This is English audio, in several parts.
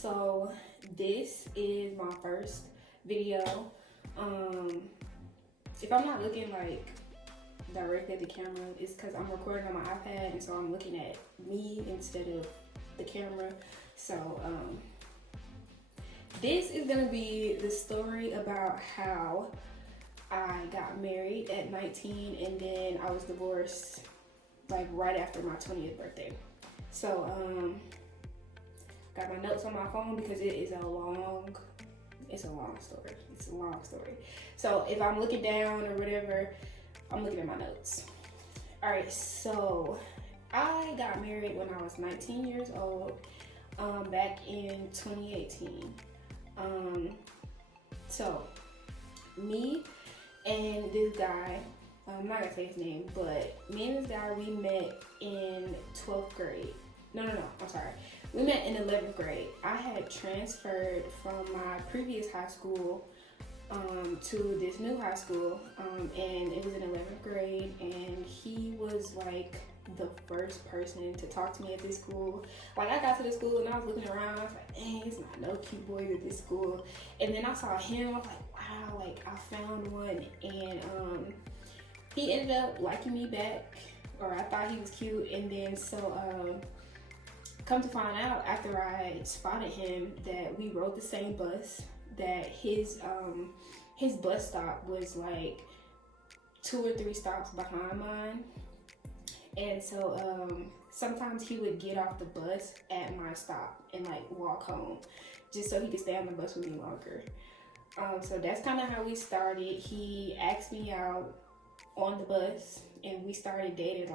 So this is my first video. If I'm not looking like directly at the camera, it's because I'm recording on my iPad, and so I'm looking at me instead of the camera. So this is gonna be the story about how I got married at 19 and then I was divorced like right after my 20th birthday. So got my notes on my phone because it's a long story. It's a long story. So if I'm looking down or whatever, I'm looking at my notes. All right, so I got married when I was 19 years old, back in 2018. So me and this guy, I'm not gonna say his name, but me and this guy, we met in 12th grade. No, I'm sorry. We met in 11th grade. I had transferred from my previous high school to this new high school, and it was in 11th grade, and he was like the first person to talk to me at this school. Like, I got to the school and I was looking around, I was like, dang, it's not no cute boys at this school. And then I saw him, I was like, wow, like I found one. And he ended up liking me back, or I thought he was cute. And then so come to find out, after I spotted him, that we rode the same bus, that his bus stop was like 2 or 3 stops behind mine. And so sometimes he would get off the bus at my stop and like walk home just so he could stay on the bus with me longer. So that's kind of how we started. He asked me out on the bus and we started dating.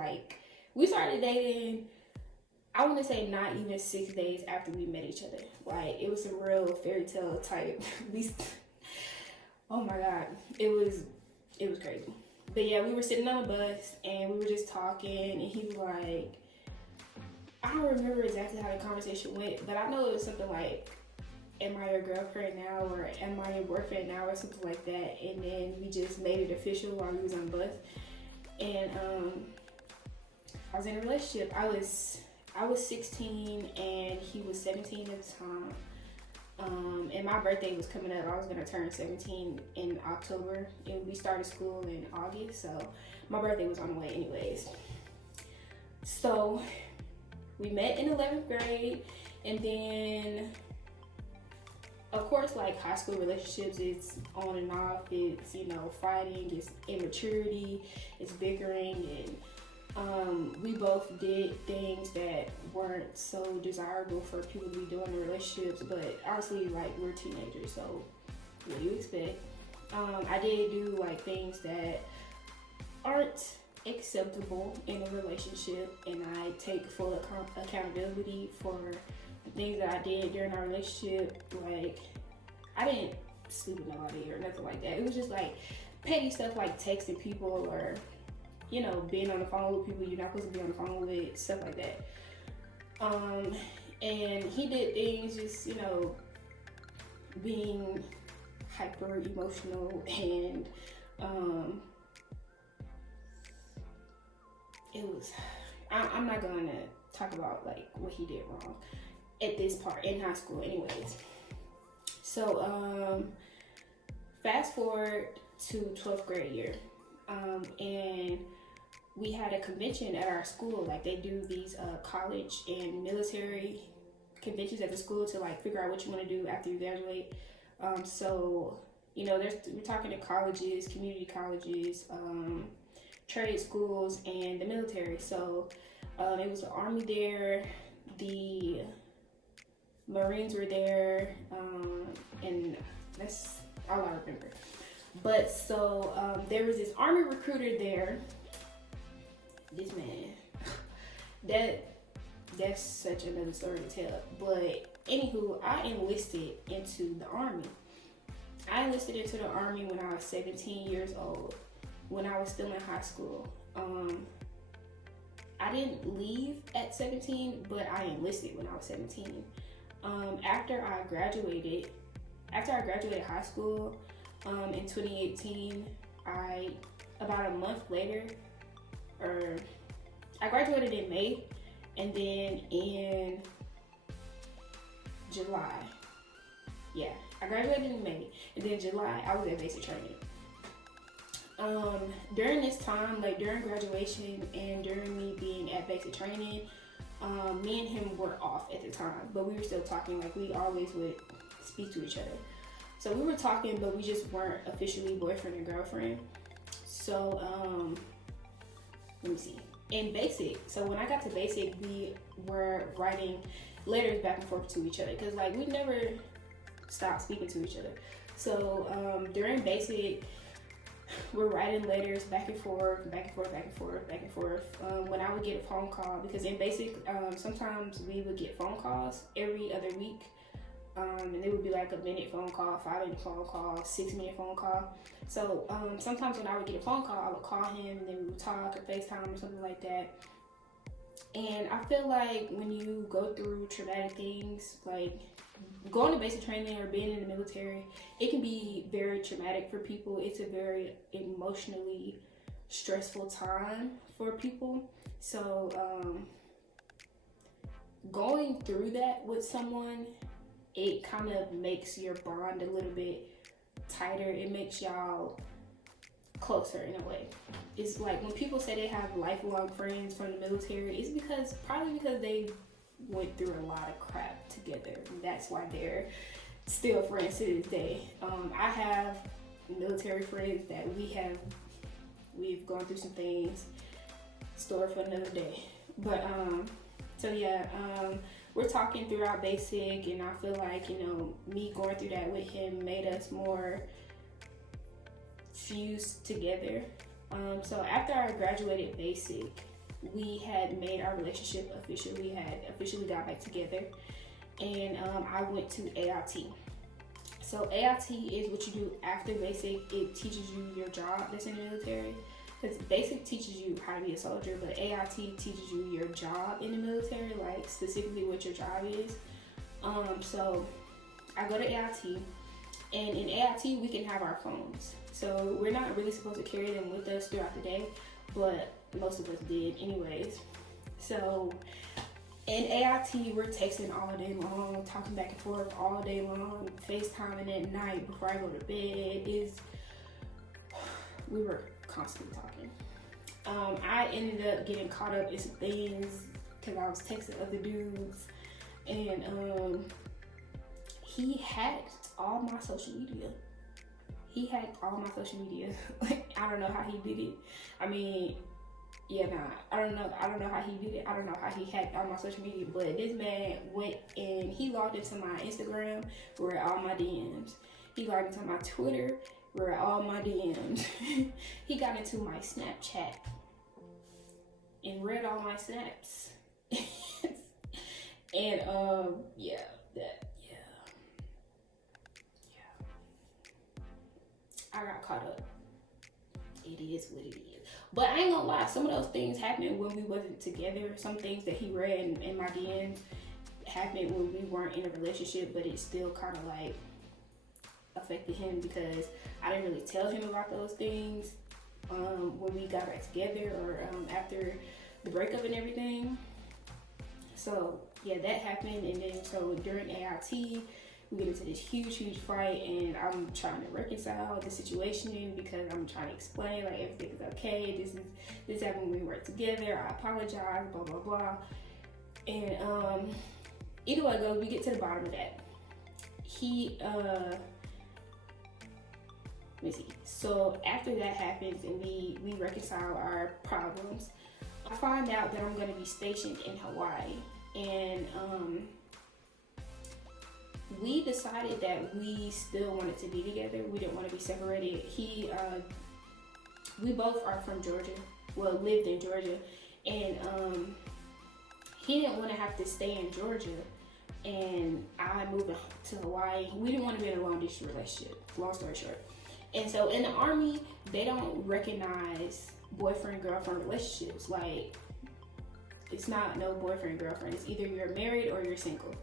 I want to say not even 6 days after we met each other. Like, it was a real fairy tale type. Oh my God, it was crazy. But yeah, we were sitting on the bus and we were just talking, and he was like, I don't remember exactly how the conversation went, but I know it was something like, am I your girlfriend now, or am I your boyfriend now, or something like that. And then we just made it official while we was on the bus. And I was in a relationship. I was 16 and he was 17 at the time. And my birthday was coming up. I was gonna turn 17 in October, and we started school in August, so my birthday was on the way anyways. So we met in 11th grade, and then of course, like, high school relationships, it's on and off. It's, you know, fighting, it's immaturity, it's bickering, and we both did things that weren't so desirable for people to be doing in relationships, but obviously, like, we're teenagers, so what do you expect? I did do like things that aren't acceptable in a relationship, and I take full accountability for the things that I did during our relationship. Like, I didn't sleep with nobody or nothing like that. It was just like petty stuff, like texting people, or, you know, being on the phone with people you're not supposed to be on the phone with, stuff like that. And he did things just, you know, being hyper emotional, and it was, I'm not gonna talk about like what he did wrong at this part in high school anyways. So fast forward to 12th grade year, and we had a convention at our school. Like, they do these college and military conventions at the school to like figure out what you want to do after you graduate. So, you know, we're talking to colleges, community colleges, trade schools, and the military. So it was the Army there, the Marines were there, and that's all I remember. But so there was this Army recruiter there. This man, that's such another story to tell. But anywho, I enlisted into the Army. I enlisted into the Army when I was 17 years old, when I was still in high school. I didn't leave at 17, but I enlisted when I was 17. After I graduated high school in 2018, about a month later, or I graduated in May, and then in July. Yeah, I graduated in May, and then July I was at basic training. During this time, like during graduation and during me being at basic training, me and him were off at the time, but we were still talking. Like we always would speak to each other. So we were talking, but we just weren't officially boyfriend and girlfriend. So let me see. In basic, so when I got to basic, we were writing letters back and forth to each other because like we never stopped speaking to each other. So during basic, we're writing letters back and forth, back and forth, back and forth, back and forth. When I would get a phone call, because in basic, sometimes we would get phone calls every other week. And it would be like a minute phone call, 5-minute phone call, 6-minute phone call. So sometimes when I would get a phone call, I would call him and then we would talk or FaceTime or something like that. And I feel like when you go through traumatic things, like going to basic training or being in the military, it can be very traumatic for people. It's a very emotionally stressful time for people. So going through that with someone, it kind of makes your bond a little bit tighter. It makes y'all closer in a way. It's like when people say they have lifelong friends from the military, it's probably because they went through a lot of crap together. And that's why they're still friends to this day. I have military friends that we've gone through some things. Story for another day. But so yeah, we're talking throughout basic, and I feel like, you know, me going through that with him made us more fused together. So after I graduated basic, we had made our relationship official. We had officially got back together, and I went to AIT. So AIT is what you do after basic. It teaches you your job that's in the military. Because basic teaches you how to be a soldier, but AIT teaches you your job in the military, like specifically what your job is. So I go to AIT, and in AIT we can have our phones. So we're not really supposed to carry them with us throughout the day, but most of us did anyways. So in AIT, we're texting all day long, talking back and forth all day long, FaceTiming at night before I go to bed. We were constantly talking. I ended up getting caught up in some things because I was texting other dudes, and he hacked all my social media. Like, I don't know how he did it. I mean, I don't know how he did it. I don't know how he hacked all my social media, but this man went and he logged into my Instagram where all my DMs. He logged into my Twitter where all my DMs. He got into my Snapchat and read all my snaps. And I got caught up. It is what it is. But I ain't gonna lie, some of those things happened when we wasn't together. Some things that he read in my DMs happened when we weren't in a relationship, but it still kind of like affected him because I didn't really tell him about those things when we got back together or after the breakup and everything. So yeah, that happened. And then so during AIT, we get into this huge fight, and I'm trying to reconcile the situation because I'm trying to explain like everything is okay. This happened when we worked together. I apologize, blah blah blah. And either way it goes, we get to the bottom of that. Let me see. So after that happens and we reconcile our problems, I find out that I'm gonna be stationed in Hawaii, and we decided that we still wanted to be together. We didn't want to be separated. We both are from Georgia. Well, lived in Georgia, and he didn't want to have to stay in Georgia, and I moved to Hawaii. We didn't want to be in a long distance relationship. Long story short. And so in the Army, they don't recognize boyfriend-girlfriend relationships. Like, it's not no boyfriend-girlfriend. It's either you're married or you're single.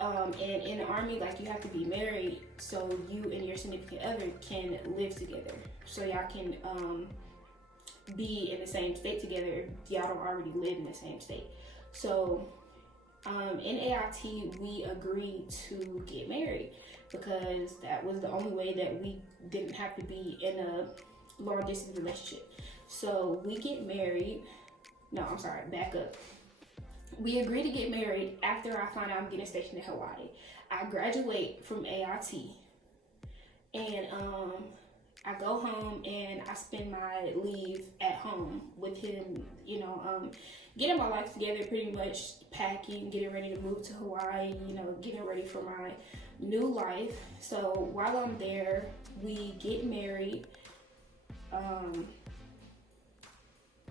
And in the Army, like, you have to be married so you and your significant other can live together. So y'all can be in the same state together if y'all don't already live in the same state. So In AIT, we agreed to get married because that was the only way that we didn't have to be in a long distance relationship. So we get married. No, I'm sorry, back up. We agreed to get married after I find out I'm getting stationed in Hawaii. I graduate from AIT, and I go home and I spend my leave at home with him, getting my life together, pretty much packing, getting ready to move to Hawaii, getting ready for my new life. So while I'm there, we get married.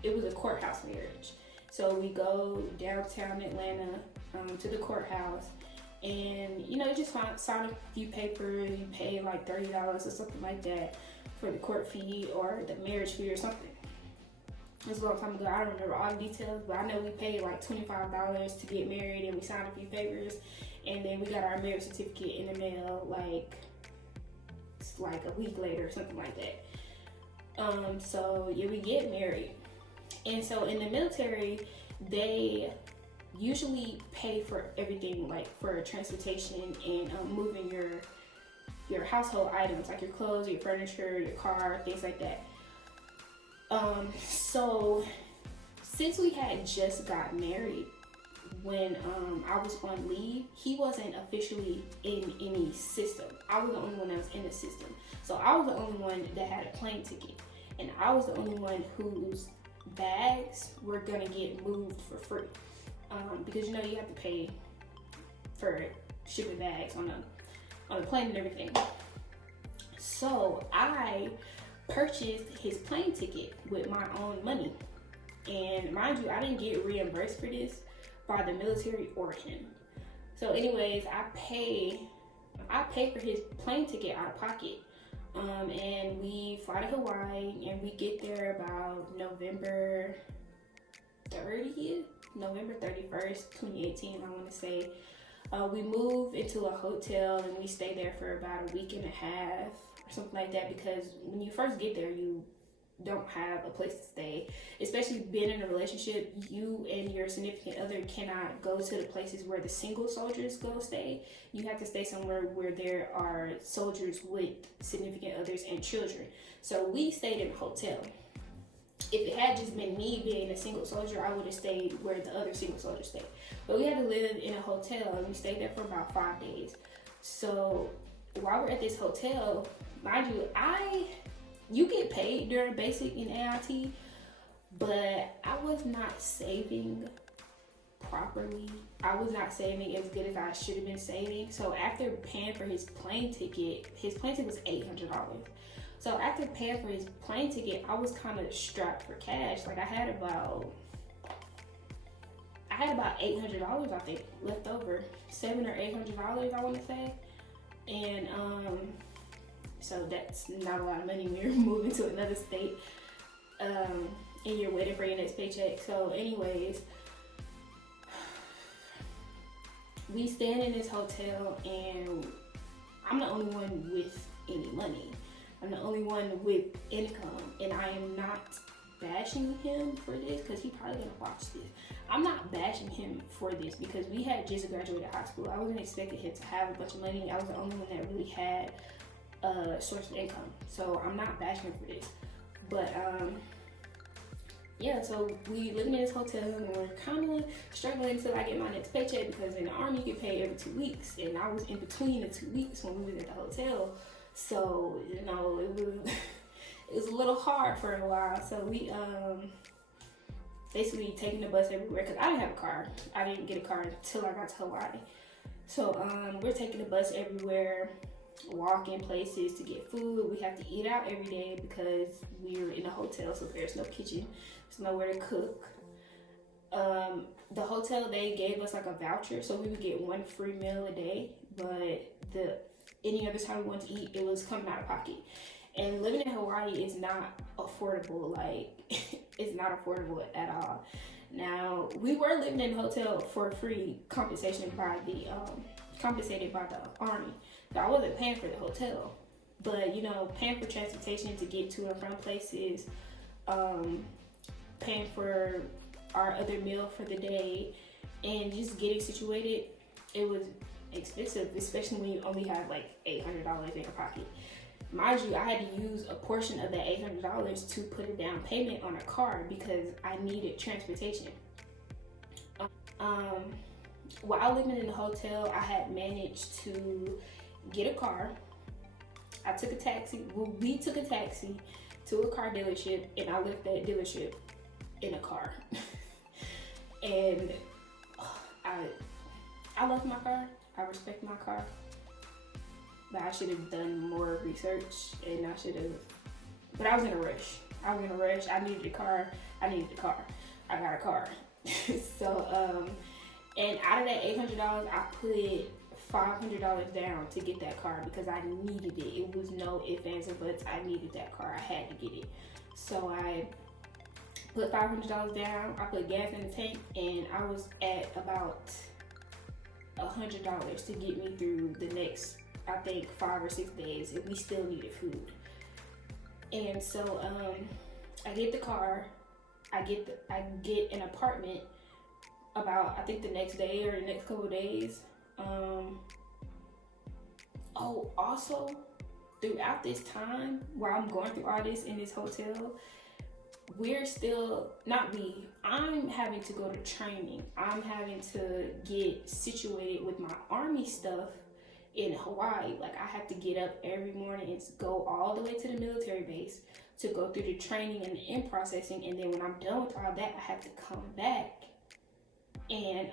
It was a courthouse marriage. So we go downtown Atlanta to the courthouse, and just sign a few papers. You pay like $30 or something like that for the court fee or the marriage fee or something. It was a long time ago. I don't remember all the details, but I know we paid like $25 to get married, and we signed a few papers, and then we got our marriage certificate in the mail like a week later or something like that. So yeah, we get married. And so in the military, they usually pay for everything, like for transportation and moving your household items, like your clothes, your furniture, your car, things like that. So since we had just got married, when I was on leave, he wasn't officially in any system. I was the only one that was in the system. So I was the only one that had a plane ticket, and I was the only one whose bags were gonna get moved for free, because you have to pay for shipping bags on a plane and everything. So I purchased his plane ticket with my own money, and mind you, I didn't get reimbursed for this by the military or him. So anyways, I pay for his plane ticket out of pocket. And we fly to Hawaii, and we get there about November 31st, 2018, I want to say. We move into a hotel, and we stay there for about a week and a half or something like that, because when you first get there, you don't have a place to stay. Especially being in a relationship, you and your significant other cannot go to the places where the single soldiers go stay. You have to stay somewhere where there are soldiers with significant others and children. So we stayed in a hotel. If it had just been me being a single soldier, I would have stayed where the other single soldiers stayed. But we had to live in a hotel, and we stayed there for about 5 days. So while we're at this hotel, mind you, you get paid during basic in AIT, but I was not saving properly. I was not saving as good as I should have been saving. So after paying for his plane ticket was $800. So after paying for his plane ticket, I was kind of strapped for cash. Like I had about $800, I think, left over. $700 or $800, I want to say. And so that's not a lot of money when you're moving to another state, and you're waiting for your next paycheck. So anyways, we stand in this hotel, and I'm the only one with any money. I'm the only one with income, and I am not bashing him for this, because he probably gonna watch this. I'm not bashing him for this because we had just graduated high school. I wasn't expecting him to have a bunch of money. I was the only one that really had a source of income. So I'm not bashing him for this. But yeah, so we living in this hotel, and we're kind of struggling until I get my next paycheck, because in the Army you get paid every 2 weeks, and I was in between the 2 weeks when we was at the hotel. So it was a little hard for a while. So we basically taking the bus everywhere, because I didn't have a car. I didn't get a car until I got to Hawaii. So we're taking the bus everywhere, walking places to get food. We have to eat out every day because we're in a hotel, so there's no kitchen. There's nowhere to cook. The hotel, they gave us like a voucher, so we would get 1 free meal a day, but any other time we wanted to eat, it was coming out of pocket. And living in Hawaii is not affordable. Like, it's not affordable at all. Now, we were living in a hotel for free, compensated by the Army. So I wasn't paying for the hotel, but paying for transportation to get to and from places, paying for our other meal for the day, and just getting situated, it was expensive, especially when you only have like $800 in your pocket. Mind you, I had to use a portion of that $800 to put a down payment on a car because I needed transportation. Um, while living in the hotel, I had managed to get a car. I took a taxi. Well, we took a taxi to a car dealership, and I left that dealership in a car. And I love my car. I respect my car. But I should have done more research, and I should have. But I was in a rush. I needed a car. I got a car. So, and out of that $800, I put $500 down to get that car because I needed it. It was no ifs, ands, or buts. I needed that car. I had to get it. So I put $500 down. I put gas in the tank, and I was at about $100 to get me through the next, I think, 5 or 6 days, and we still needed food. And so I get the car. I get an apartment about, I think, the next day or the next couple of days. Also, throughout this time while I'm going through all this in this hotel, I'm having to go to training. I'm having to get situated with my army stuff in Hawaii. Like, I have to get up every morning and go all the way to the military base to go through the training and the in processing, and then when I'm done with all that, I have to come back and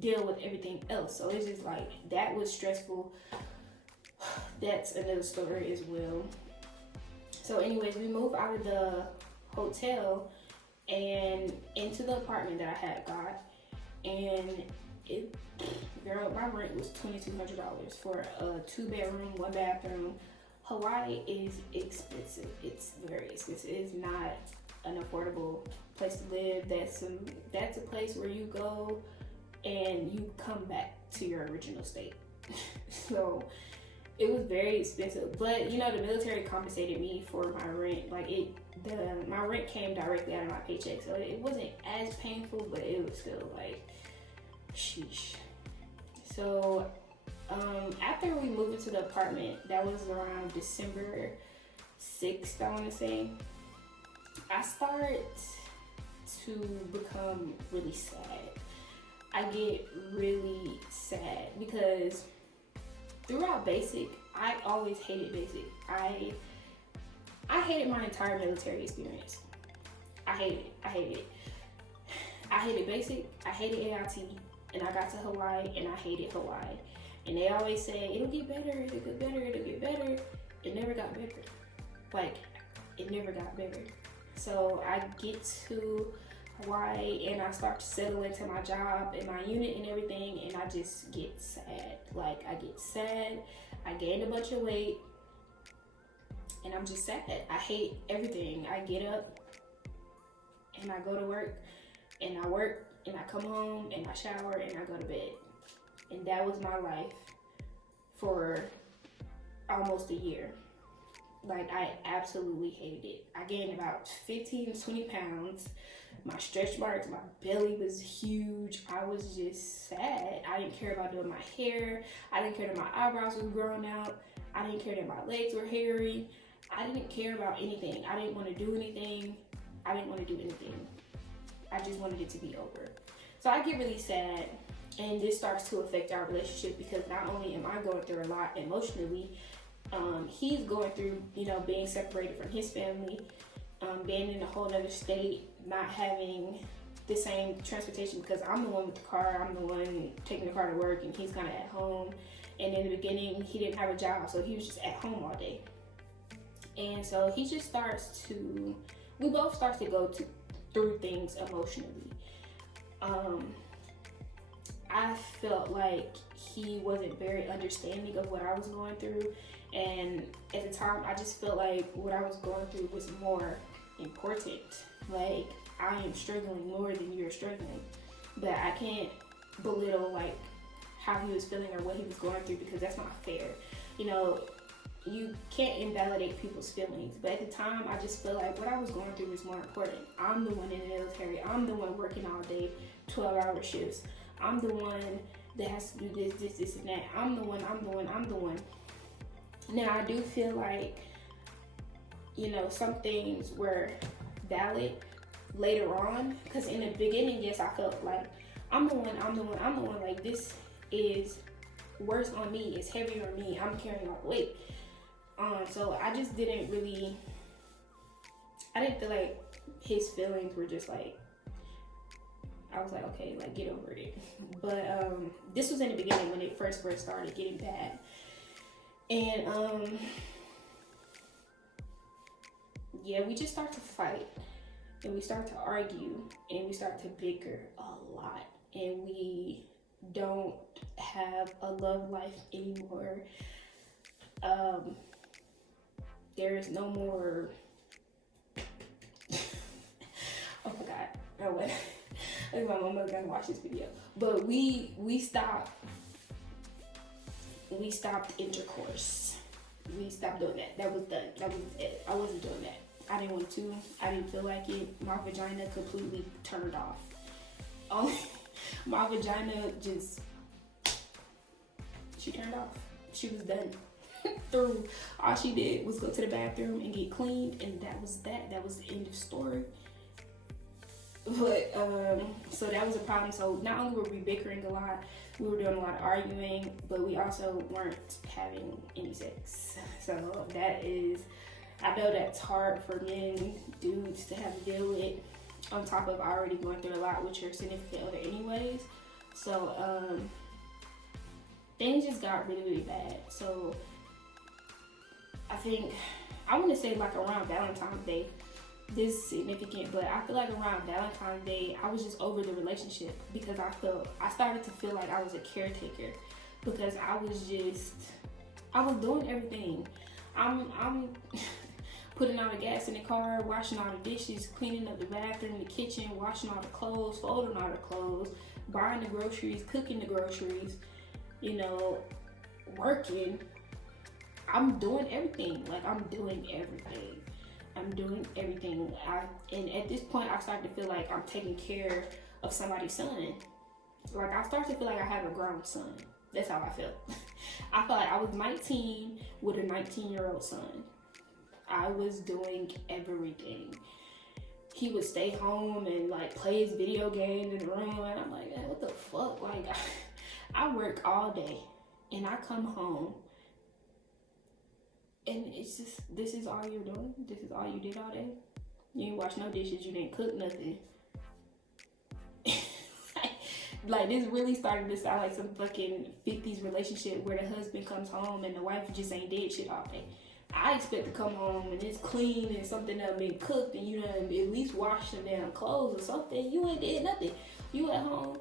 deal with everything else. So it's just like, that was stressful. That's another story as well. So anyways, we moved out of the hotel and into the apartment that I had got, and my rent was $2,200 for a 2-bedroom, 1-bathroom. Hawaii is expensive. It's very expensive. It's not an affordable place to live. That's a place where you go and you come back to your original state. So it was very expensive, but the military compensated me for my rent. Like, my rent came directly out of my paycheck, so it wasn't as painful, but it was still like, sheesh. So after we moved into the apartment, that was around December 6th, I want to say, I started to become really sad. I get really sad because throughout basic, I always hated basic. I hated my entire military experience. I hated it. I hated basic, I hated AIT, and I got to Hawaii and I hated Hawaii. And they always say, it'll get better, it'll get better, it'll get better. It never got better. Like, it never got better. So I get to Hawaii and I start to settle into my job and my unit and everything, and I just get sad. Like, I get sad. I gained a bunch of weight and I'm just sad. I hate everything. I get up and I go to work and I work and I come home and I shower and I go to bed. And that was my life for almost a year. Like, I absolutely hated it. I gained about 15 to 20 pounds. My stretch marks, my belly was huge. I was just sad. I didn't care about doing my hair. I didn't care that my eyebrows were growing out. I didn't care that my legs were hairy. I didn't care about anything. I didn't want to do anything. I just wanted it to be over. So I get really sad, and this starts to affect our relationship because not only am I going through a lot emotionally, he's going through, being separated from his family, being in a whole other state, not having the same transportation because I'm the one with the car, I'm the one taking the car to work, and he's kind of at home. And in the beginning, he didn't have a job, so he was just at home all day. And so we both start to go through things emotionally. I felt like he wasn't very understanding of what I was going through, and at the time I just felt like what I was going through was more important. Like, I am struggling more than you're struggling, but I can't belittle like how he was feeling or what he was going through because that's not fair. you can't invalidate people's feelings. But at the time, I just feel like what I was going through was more important. I'm the one in the military. I'm the one working all day, 12-hour shifts. I'm the one that has to do this, and that. I'm the one. Now, I do feel like, you know, some things were valid later on, because in the beginning, yes, I felt like I'm the one, like this is worse on me, it's heavier on me, I'm carrying all the weight. So I just didn't I didn't feel like his feelings were just like, I was like, okay, like get over it. But this was in the beginning when it first started getting bad. And yeah, we just start to fight, and we start to argue, and we start to bicker a lot, and we don't have a love life anymore. There is no more. Oh my God, I went. I think my mama's gonna watch this video. But we stopped intercourse. We stopped doing that. That was done. That was it. I wasn't doing that. I didn't want to. I didn't feel like it. My vagina completely turned off. My vagina just, she turned off. She was done. Through. All she did was go to the bathroom and get cleaned, and that was that. That was the end of story. But so that was a problem. So not only were we bickering a lot, we were doing a lot of arguing, but we also weren't having any sex. So that is, I know that's hard for men, dudes, to have to deal with, on top of already going through a lot with your significant other anyways. So things just got really, really bad. So I think, I want to say like around Valentine's Day, this is significant, but I feel like around Valentine's Day, I was just over the relationship, because I started to feel like I was a caretaker, because I was doing everything. I'm putting all the gas in the car, washing all the dishes, cleaning up the bathroom, the kitchen, washing all the clothes, folding all the clothes, buying the groceries, cooking the groceries, you know, working. I'm doing everything. Like, I'm doing everything. And at this point, I started to feel like I'm taking care of somebody's son. Like, I started to feel like I have a grown son. That's how I felt. I felt like I was 19 with a 19-year-old son. I was doing everything. He would stay home and like play his video games in the room, and I'm like, man, what the fuck? Like, I work all day, and I come home, and it's just, this is all you're doing? This is all you did all day? You didn't wash no dishes, you didn't cook nothing. Like, this really started to sound like some fucking 50s relationship where the husband comes home and the wife just ain't did shit all day. I expect to come home and it's clean and something done been cooked, and you done at least washed some damn clothes or something. You ain't did nothing. You at home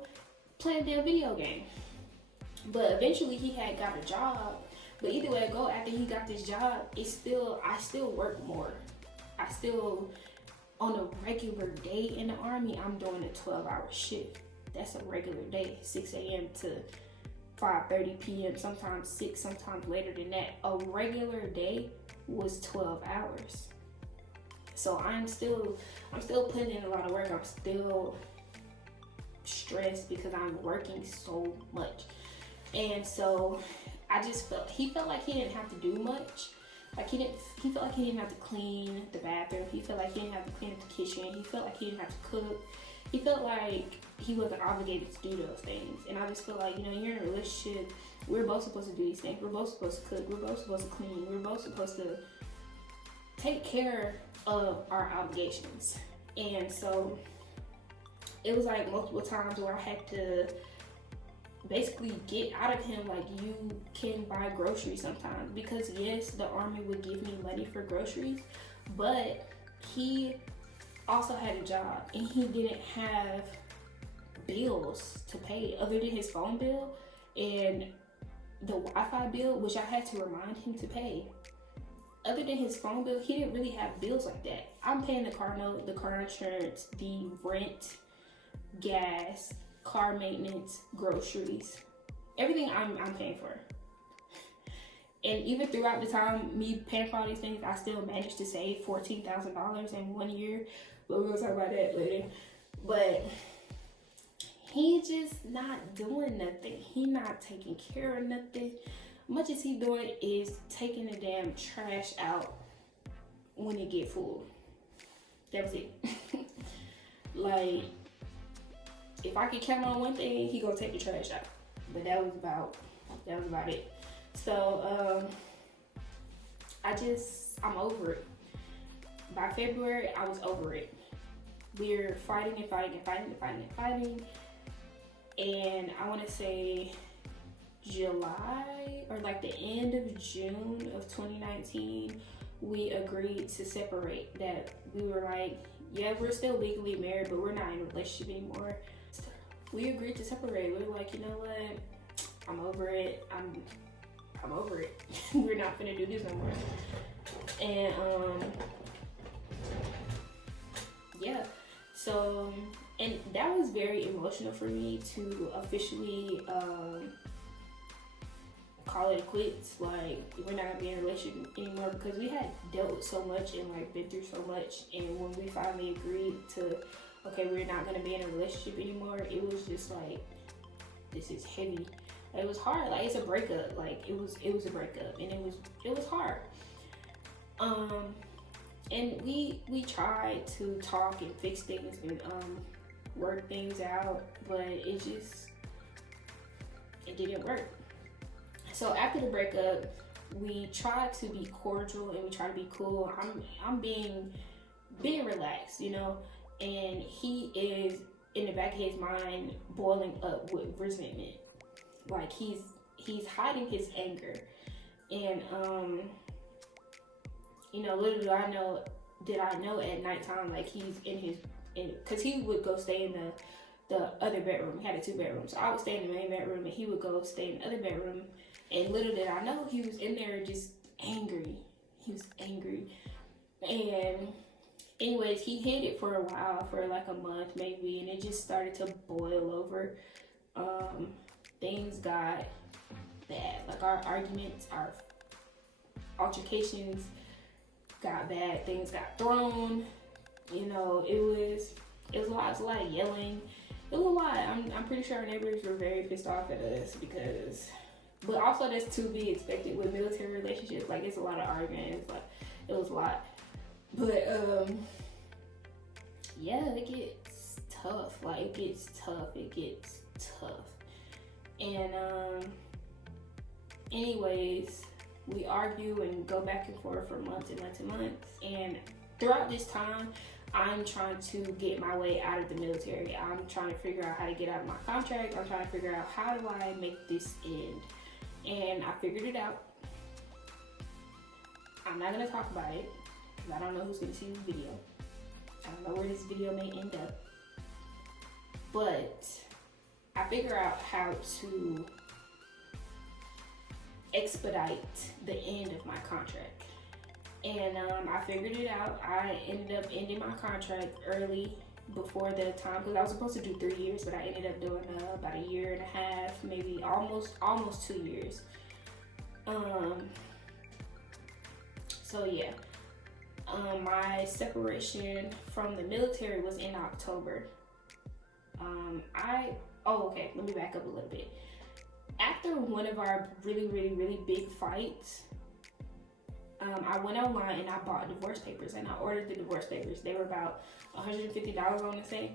playing damn video game. But eventually he had got a job. But either way I go, after he got this job, I still work more. I still, on a regular day in the Army, I'm doing a 12-hour shift. That's a regular day, 6 a.m. to 5:30 p.m., sometimes 6, sometimes later than that. A regular day was 12 hours. So I'm still putting in a lot of work. I'm still stressed because I'm working so much. And so he felt like he didn't have to do much. Like, he felt like he didn't have to clean the bathroom. He felt like he didn't have to clean up the kitchen. He felt like he didn't have to cook. He felt like he wasn't obligated to do those things. And I just feel like, you know, you're in a relationship, we're both supposed to do these things. We're both supposed to cook. We're both supposed to clean. We're both supposed to take care of our obligations. And so it was like multiple times where I had to basically get out of him, like, you can buy groceries sometimes. Because yes, the Army would give me money for groceries, but he also had a job and he didn't have bills to pay other than his phone bill and the Wi-Fi bill, which I had to remind him to pay. Other than his phone bill, he didn't really have bills like that. I'm paying the car note, the car insurance, the rent, gas, car maintenance, groceries, everything I'm paying for. And even throughout the time me paying for all these things, I still managed to save $14,000 in 1 year. But we're gonna talk about that later. But he just not doing nothing. He not taking care of nothing. Much as he doing is taking the damn trash out when it get full. That was it. Like, if I could count on one thing, he gonna take the trash out. But that was about it. So I'm over it. By February, I was over it. We're fighting. And I want to say July or like the end of June of 2019, we agreed to separate. That we were like, yeah, we're still legally married, but we're not in a relationship anymore. We agreed to separate. We were like, you know what? I'm over it. I'm over it. We're not gonna do this no more. And yeah. So, and that was very emotional for me to officially call it quits. Like, we're not gonna be in a relationship anymore, because we had dealt with so much and like been through so much. And when we finally agreed to, okay, we're not gonna be in a relationship anymore, it was just like, this is heavy. It was hard. Like, it's a breakup. Like, it was a breakup, and it was hard. And we tried to talk and fix things and work things out, but it didn't work. So after the breakup, we tried to be cordial and we tried to be cool. I'm being relaxed, you know, and he is in the back of his mind boiling up with resentment. Like, he's hiding his anger. And you know, little did I know at nighttime, like, he's because he would go stay in the other bedroom. He had a 2-bedroom, so I would stay in the main bedroom and he would go stay in the other bedroom. And little did I know, he was in there just angry. He was angry. And anyways, he hid it for a while, for like a month maybe, and it just started to boil over. Things got bad. Like, our arguments, our altercations got bad. Things got thrown. You know, it was a lot. It was a lot of yelling. It was a lot. I'm pretty sure our neighbors were very pissed off at us because, but also that's to be expected with military relationships. Like, it's a lot of arguing. It's like, it was a lot. But yeah, it gets tough. Like, it gets tough. And anyways, we argue and go back and forth for months and months and months. And throughout this time, I'm trying to get my way out of the military. I'm trying to figure out how to get out of my contract. I'm trying to figure out, how do I make this end? And I figured it out. I'm not gonna talk about it because I don't know who's gonna see this video. I don't know where this video may end up. But I figure out how to expedite the end of my contract. And I figured it out. I ended up ending my contract early, before the time, because I was supposed to do 3 years, but I ended up doing about 1.5 years, maybe almost 2 years. So yeah, my separation from the military was in October. Okay, let me back up a little bit. After one of our really big fights, I went online and I bought divorce papers, and I ordered the divorce papers. They were about $150, I want to say.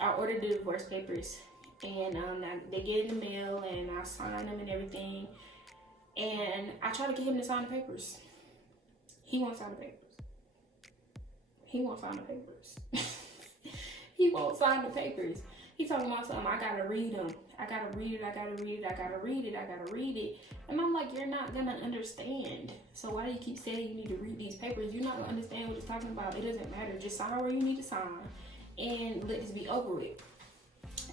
I ordered the divorce papers, and they get in the mail, and I signed them and everything. And I tried to get him to sign the papers. He won't sign the papers. He won't sign the papers. He won't sign the papers. He talking about something, I gotta read them. I gotta read it. And I'm like, you're not gonna understand. So why do you keep saying you need to read these papers? You're not gonna understand what it's talking about. It doesn't matter. Just sign where you need to sign and let this be over with.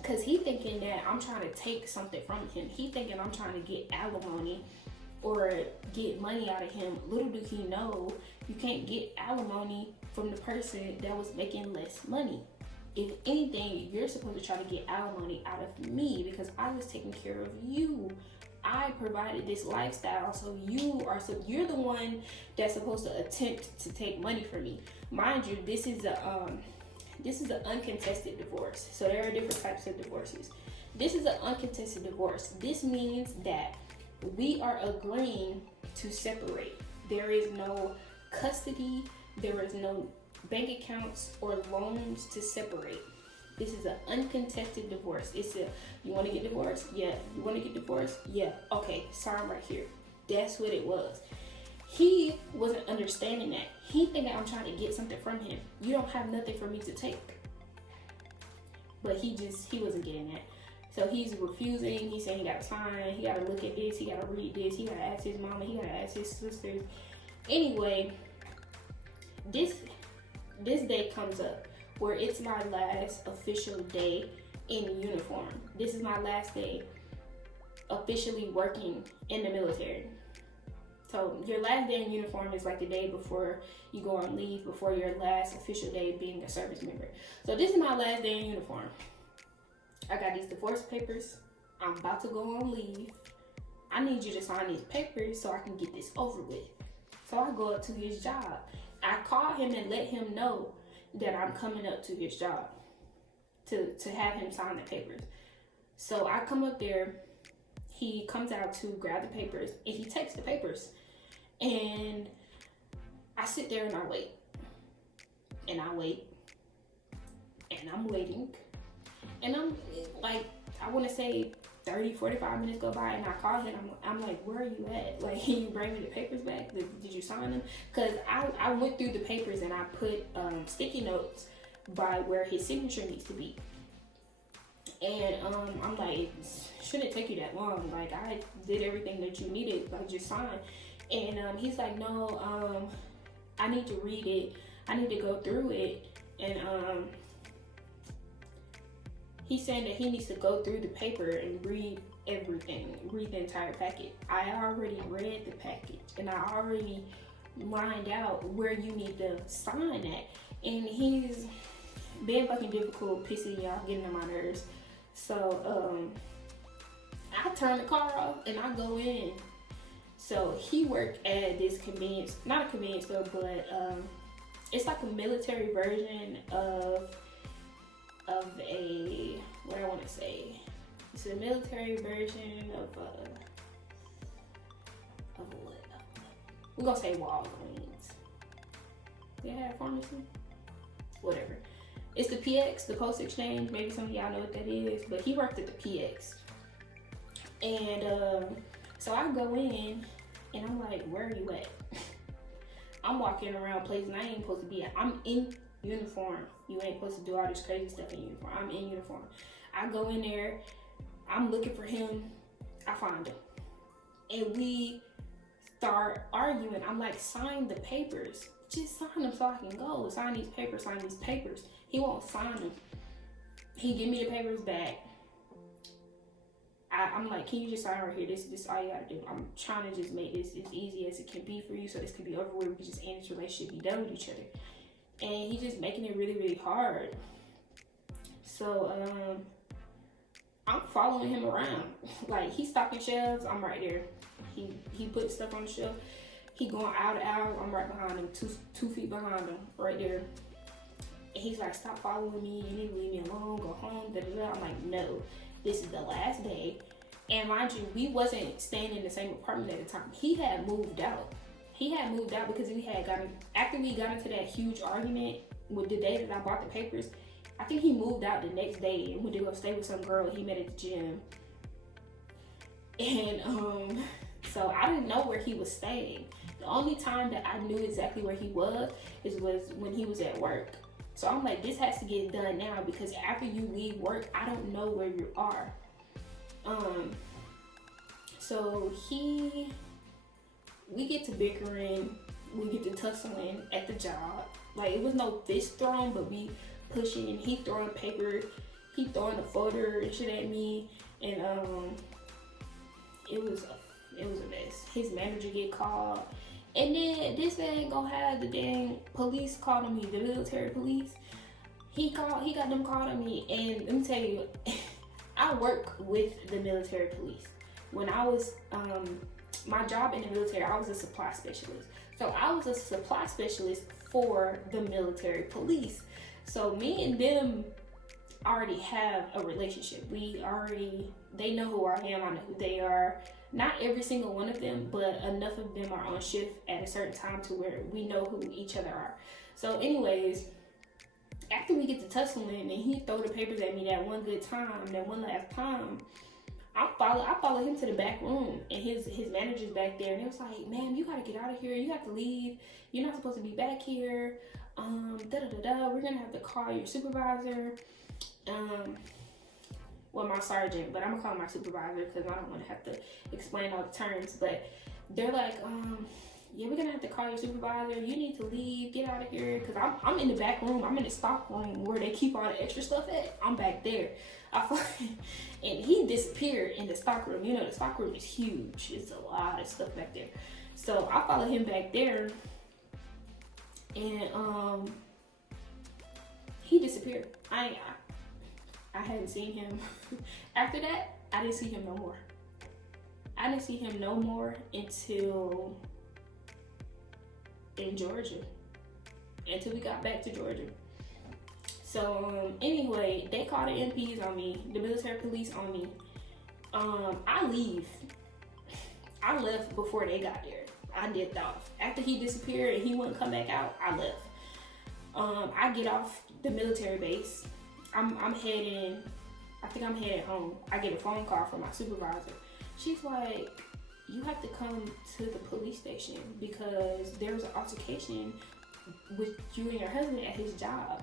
Because he thinking that I'm trying to take something from him. He thinking I'm trying to get alimony or get money out of him. Little do he know, you can't get alimony from the person that was making less money. If anything, you're supposed to try to get alimony out of me because I was taking care of you. I provided this lifestyle, so you're the one that's supposed to attempt to take money from me. Mind you, this is an uncontested divorce. So there are different types of divorces. This is an uncontested divorce. This means that we are agreeing to separate. There is no custody, there is no bank accounts or loans to separate. This is an uncontested divorce. You want to get divorced? Yeah. You want to get divorced? Yeah. Okay, sign right here. That's what it was. He wasn't understanding that. He think that I'm trying to get something from him. You don't have nothing for me to take. But he wasn't getting that. So he's refusing. He's saying he got to sign. He got to look at this. He got to read this. He got to ask his mama. He got to ask his sisters. Anyway, this day comes up where it's my last official day in uniform. This is my last day officially working in the military. So your last day in uniform is like the day before you go on leave, before your last official day being a service member. So this is my last day in uniform. I got these divorce papers. I'm about to go on leave. I need you to sign these papers so I can get this over with. So I go up to his job. I call him and let him know that I'm coming up to his job to have him sign the papers. So I come up there, he comes out to grab the papers, and he takes the papers. And I sit there and I wait. And I wait. And I'm waiting. And I'm like, I want to say 30, 45 minutes go by, and I call him. I'm like, where are you at? Like, can you bring me the papers back? Did you sign them? Because I went through the papers and I put sticky notes by where his signature needs to be. And I'm like, shouldn't take you that long. Like, I did everything that you needed. Like, just sign. And he's like, no, I need to read it. I need to go through it. And he's saying that he needs to go through the paper and read everything, read the entire packet. I already read the package, and I already lined out where you need to sign at. And he's being fucking difficult, pissing y'all, getting on my nerves. So I turn the car off and I go in. So he worked at this not a convenience store, but it's like a military version of a, what I want to say, it's a military version of what? We're gonna say Walgreens. They have a pharmacy? Whatever. It's the PX, the Post Exchange. Maybe some of y'all know what that is, but he worked at the PX. And so I go in and I'm like, where are you at? I'm walking around places I ain't supposed to be at. I'm in uniform. You ain't supposed to do all this crazy stuff in uniform. I'm in uniform. I go in there, I'm looking for him, I find him. And we start arguing. I'm like, sign the papers. Just sign them so I can go. Sign these papers, sign these papers. He won't sign them. He give me the papers back. I'm like, can you just sign right here? This is all you gotta do. I'm trying to just make this as easy as it can be for you, so this can be over with. We can just end this relationship, be done with each other. And he's just making it really, really hard. So I'm following him around. Like, he's stocking shelves, I'm right there. He put stuff on the shelf. He going out, I'm right behind him, two feet behind him, right there. And he's like, stop following me, you need to leave me alone, go home, da da da. I'm like, no, this is the last day. And mind you, we wasn't staying in the same apartment at the time. He had moved out. Because after we got into that huge argument with the day that I bought the papers, I think he moved out the next day and went to go stay with some girl he met at the gym. And so I didn't know where he was staying. The only time that I knew exactly where he was when he was at work. So I'm like, this has to get done now, because after you leave work, I don't know where you are. So we get to bickering, we get to tussling at the job. Like, it was no fist thrown, but we pushing, he throwing paper, he throwing the folder and shit at me, and it was a mess. His manager get called, and then this man gonna have the dang police calling me, the military police. He got them called on me, and let me tell you, I work with the military police. when I was my job in the military, I was a supply specialist. So I was a supply specialist for the military police. So me and them already have a relationship. They know who I am, I know who they are. Not every single one of them, but enough of them are on shift at a certain time to where we know who each other are. So anyways, after we get to tussling and he throw the papers at me that one last time, I follow him to the back room, and his manager's back there, and it was like, "Ma'am, you gotta get out of here. You have to leave. You're not supposed to be back here. We're gonna have to call your supervisor." Well, my sergeant, but I'm gonna call him my supervisor because I don't want to have to explain all the terms. But they're like, yeah, we're gonna have to call your supervisor. You need to leave. Get out of here. Because I'm in the back room. I'm in the stock room where they keep all the extra stuff at. I'm back there. And he disappeared in the stock room. You know, the stock room is huge. It's a lot of stuff back there. So I followed him back there, and he disappeared. I hadn't seen him. After that, I didn't see him no more. I didn't see him no more until in Georgia. Until we got back to Georgia. So anyway, they called the MPs on me, the military police on me. I leave. I left before they got there. I dipped off. After he disappeared and he wouldn't come back out, I left. I get off the military base. I'm heading home. I get a phone call from my supervisor. She's like, "You have to come to the police station because there was an altercation with you and your husband at his job."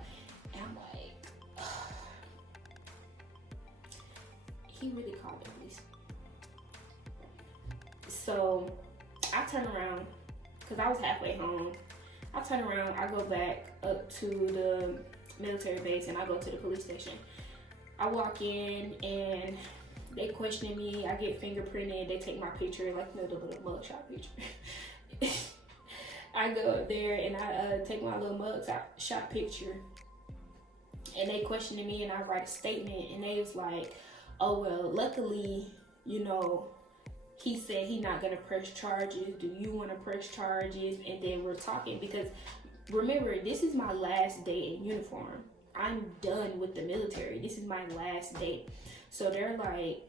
And I'm like, ugh. He really called the police. So I turn around because I was halfway home. I turn around, I go back up to the military base, and I go to the police station. I walk in and they question me. I get fingerprinted. They take my picture, like the little mugshot picture. I go up there and I take my little mugshot picture, and they questioning me, and I write a statement, and they was like, "Oh well, luckily, you know, he said he not gonna press charges. Do you want to press charges?" And then we're talking because remember, this is my last day in uniform. I'm done with the military. This is my last day. So they're like,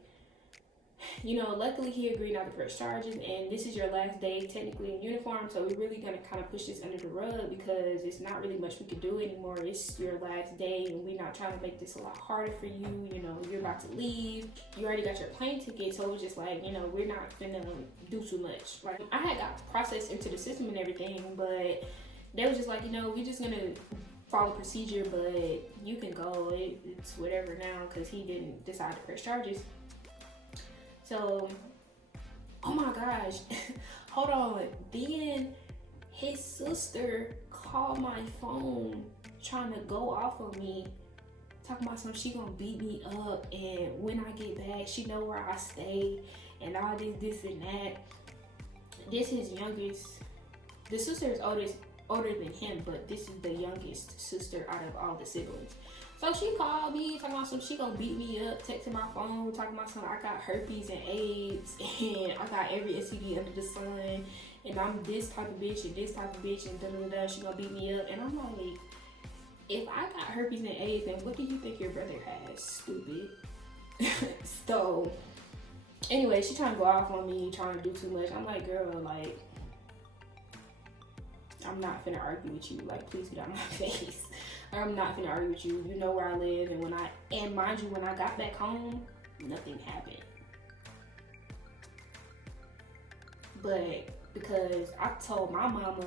you know, luckily he agreed not to press charges, and this is your last day technically in uniform, so we're really gonna kind of push this under the rug because it's not really much we can do anymore. It's your last day, and we're not trying to make this a lot harder for you. You know, you're about to leave. You already got your plane ticket, so it's just like, you know, we're not gonna do too much. Like, I had got processed into the system and everything, but they was just like, you know, we're just gonna follow procedure, but you can go. It's whatever now because he didn't decide to press charges. So, oh my gosh, hold on. Then his sister called my phone trying to go off on me, talking about something, she gonna beat me up, and when I get back, she know where I stay, and all this and that. This is youngest. The sister is older than him, but this is the youngest sister out of all the siblings. So she called me, talking about something, she gonna beat me up, texting my phone, talking about something, I got herpes and AIDS, and I got every STD under the sun, and I'm this type of bitch, and this type of bitch, and da-da-da-da, she gonna beat me up. And I'm like, if I got herpes and AIDS, then what do you think your brother has, stupid? So, anyway, she trying to go off on me, trying to do too much. I'm like, girl, like, I'm not finna argue with you. Like, please get out of my face. I'm not finna argue with you. You know where I live, and mind you, when I got back home, nothing happened. But because I told my mama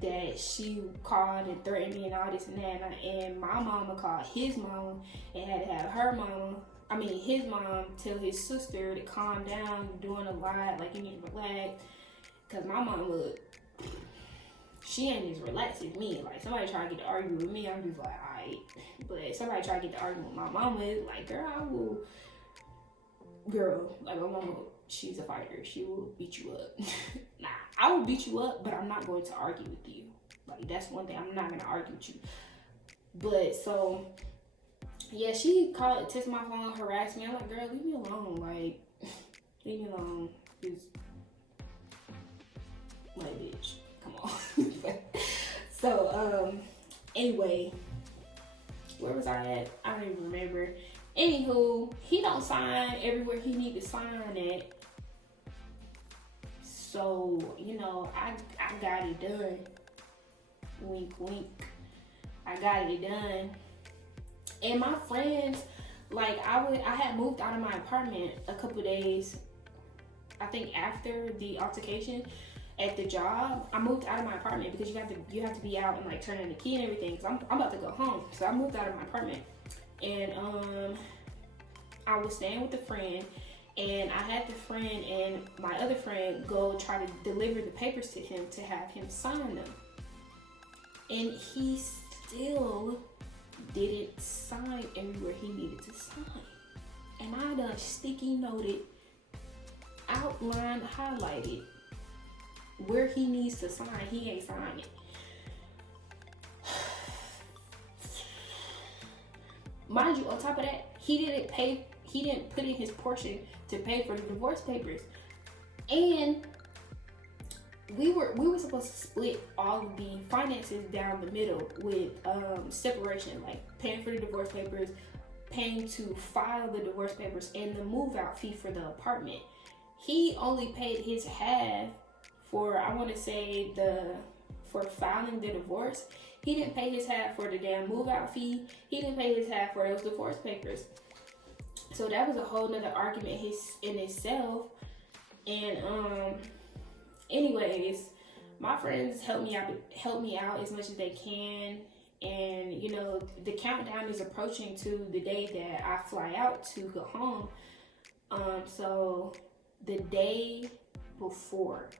that she called and threatened me and all this and that, and my mama called his mama and had to have his mom tell his sister to calm down, you're doing a lot, like you need to relax. Cause my mama, she ain't as relaxed as me. Like, somebody try to get to argue with me, I'm just like, alright. But somebody try to get to argue with my mama, it's like, girl, like my mama, she's a fighter. She will beat you up. Nah, I will beat you up, but I'm not going to argue with you. Like, that's one thing, I'm not going to argue with you. But, so, yeah, she called, texted my phone, harassed me. I'm like, girl, leave me alone. Like, Leave me alone. Just like, bitch, come on. So, anyway, where was I at? I don't even remember. Anywho, he don't sign everywhere he need to sign at. So, you know, I got it done. Wink, wink. I got it done. And my friends, like, I had moved out of my apartment a couple days, I think after the altercation at the job. I moved out of my apartment because you have to be out and like turn in the key and everything. So I'm about to go home. So I moved out of my apartment. And I was staying with a friend, and I had the friend and my other friend go try to deliver the papers to him to have him sign them. And he still didn't sign everywhere he needed to sign. And I done sticky noted, outlined, highlighted where he needs to sign. He ain't signed it. Mind you, on top of that, he didn't put in his portion to pay for the divorce papers. And we were supposed to split all of the finances down the middle with separation, like paying for the divorce papers, paying to file the divorce papers, and the move out fee for the apartment. He only paid his half for, I want to say, for filing the divorce. He didn't pay his half for the damn move out fee. He didn't pay his half for those divorce papers. So that was a whole nother argument in itself. And anyways, my friends help me out as much as they can. And you know, the countdown is approaching to the day that I fly out to go home. So the day before,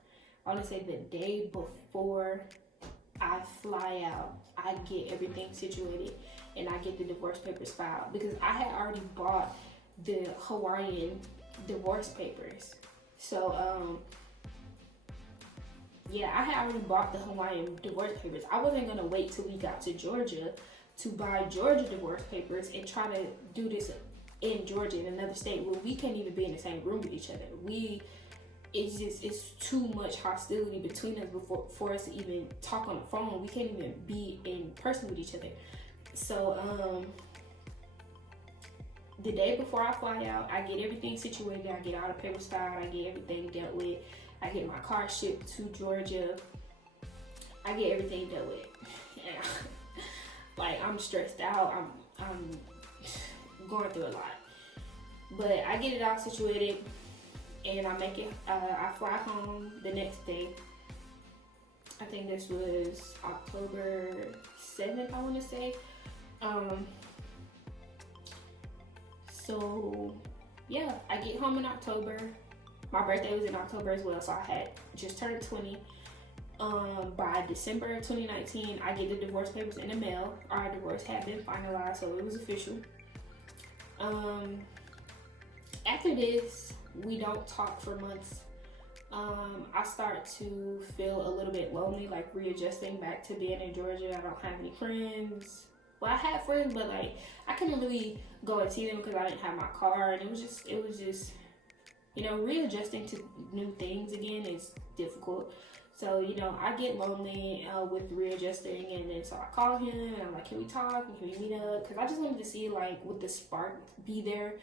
I want to say the day before I fly out, I get everything situated and I get the divorce papers filed, because I had already bought the Hawaiian divorce papers. So yeah, I had already bought the Hawaiian divorce papers. I wasn't gonna wait till we got to Georgia to buy Georgia divorce papers and try to do this in Georgia, in another state, where we can't even be in the same room with each other. It's too much hostility between us for us to even talk on the phone. We can't even be in person with each other. So the day before I fly out, I get everything situated. I get all the papers filed. I get everything dealt with. I get my car shipped to Georgia. I get everything dealt with. Yeah. Like, I'm stressed out. I'm going through a lot. But I get it all situated, and I make it. I fly home the next day. I think this was October 7th, I want to say. So yeah, I get home in October. My birthday was in October as well, so I had just turned 20. By December 2019, I get the divorce papers in the mail. Our divorce had been finalized, so it was official. After this, we don't talk for months. I start to feel a little bit lonely, like readjusting back to being in Georgia. I don't have any friends. Well, I had friends, but like I couldn't really go and see them because I didn't have my car, and it was just, you know, readjusting to new things again is difficult. So, you know, I get lonely with readjusting, and then so I call him and I'm like, can we talk? Can we meet up? Because I just wanted to see, like, would the spark be there?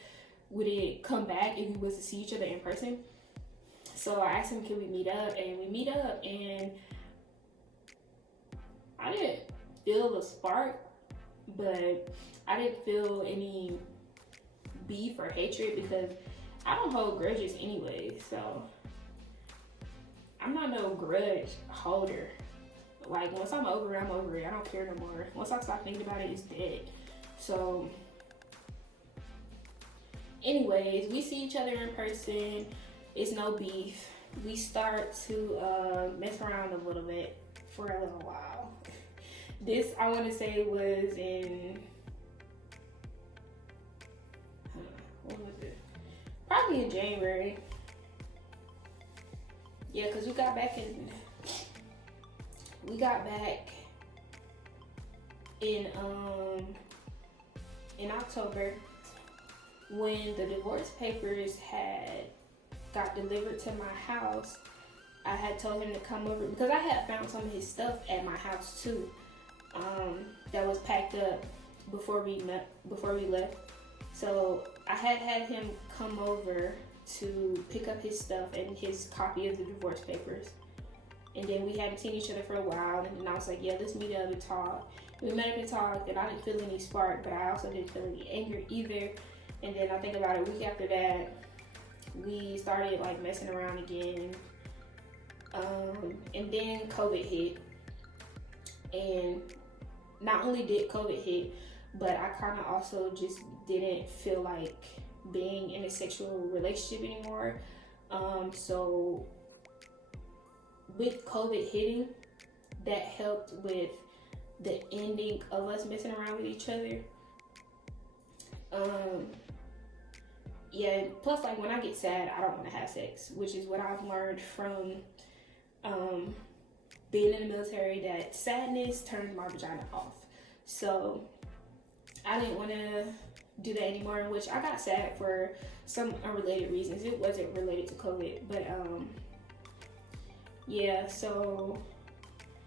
Would it come back if we was to see each other in person? So I asked him, can we meet up? And we meet up, and I didn't feel the spark, but I didn't feel any beef or hatred because I don't hold grudges anyway. So I'm not no grudge holder. Like, once I'm over it, I'm over it. I don't care no more. Once I stop thinking about it, it's dead. So anyways, we see each other in person. It's no beef. We start to mess around a little bit for a little while. This, I want to say, was in, what was it? Probably in January. Yeah, because we got back in October, when the divorce papers had got delivered to my house, I had told him to come over because I had found some of his stuff at my house too, that was packed up before we left. So I had him come over to pick up his stuff and his copy of the divorce papers. And then we hadn't seen each other for a while, and then I was like, yeah, let's meet up and talk. We met up and talked, and I didn't feel any spark, but I also didn't feel any anger either. And then I think about a week after that, we started like messing around again. And then COVID hit. And not only did COVID hit, but I kind of also just didn't feel like being in a sexual relationship anymore. So with COVID hitting, that helped with the ending of us messing around with each other. Yeah, plus like when I get sad, I don't want to have sex, which is what I've learned from being in the military, that sadness turns my vagina off. So I didn't want to do that anymore, in which I got sad for some unrelated reasons. It wasn't related to COVID, but yeah, so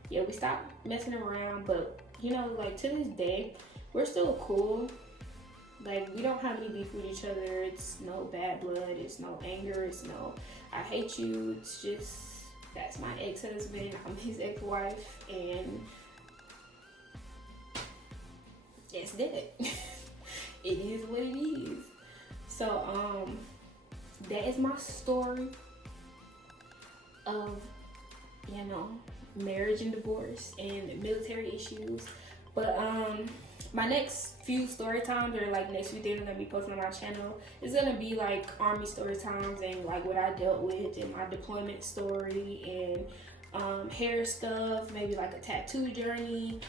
yeah, we stopped messing around, but you know, like to this day, we're still cool. Like, we don't have any beef with each other. It's no bad blood, it's no anger, it's no I hate you. It's just, that's my ex-husband, I'm his ex-wife, and that's that. It is what it is. So that is my story of, you know, marriage and divorce and military issues. But my next few story times, or like next few things I'm gonna be posting on my channel, is gonna be like army story times and like what I dealt with and my deployment story and hair stuff, maybe like a tattoo journey.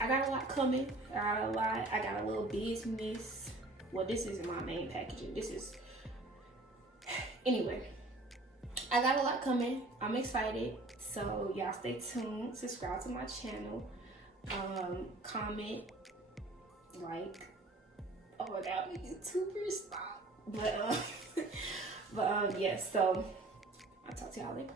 I got a lot coming. I got a little business. Well, this isn't my main packaging. This is, anyway, I got a lot coming. I'm excited. So y'all stay tuned. Subscribe to my channel. Comment, like, oh my god, we YouTubers, stop. But yes, so I'll talk to y'all later.